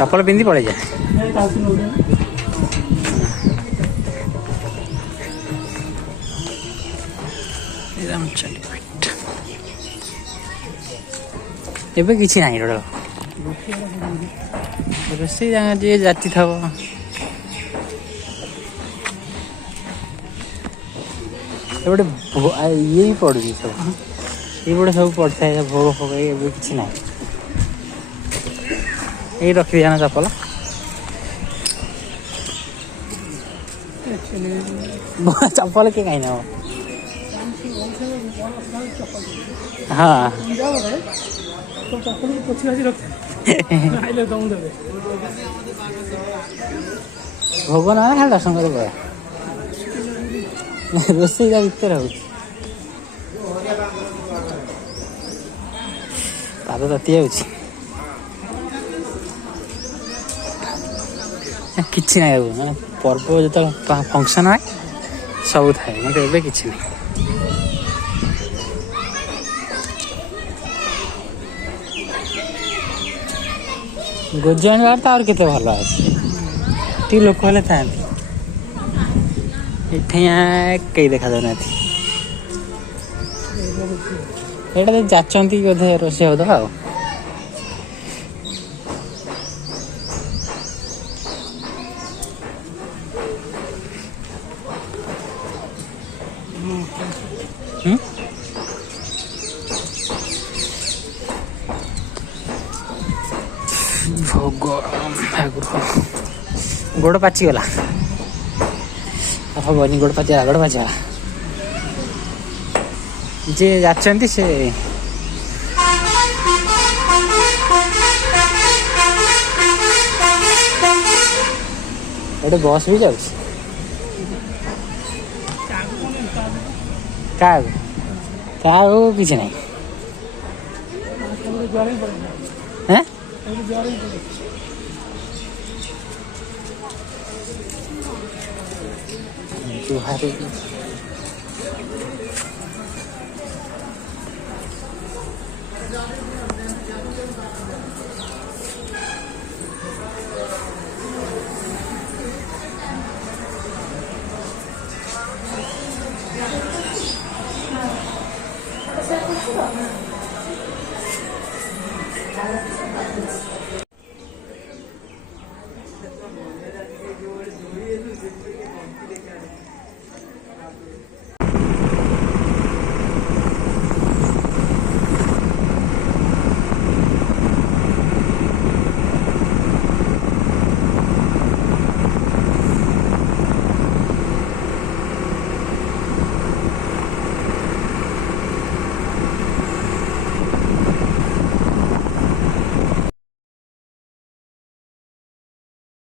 चप्पल पिंधि पड़े जाए ଏବେ କିଛି ନାହିଁ ରୋଷେଇ ଯିଏ ଯାଚି ଥବ ଏପଟେ ଇଏ ବି ପଡୁଛି ସବୁ ଏଇପଟେ ସବୁ ପଡ଼ିଥାଏ ଭୋଗ ଫୋଗ ଏବେ କିଛି ନାହିଁ ଏଇ ରଖିଦିଆ ନା ଚପଲ चप्पल के कहीं ना हो हाँ भोग ना खाली दर्शन कर रोसई भर पाद ताती किसी ना मैंने पर्व जो फंक्शन है सब थाए मतलब एवं किसी ना गोजी आने तो और केते भल टी लोक हेल्ले था कई देखा जाना ये जाचंती बोधे रोषे हो आ भोग गोड़ पाचिगला हबनी गोड़ पाचिगला जे जाचंती से गोटे बस भी जाऊ क्या किसी नहीं हैं जुहारी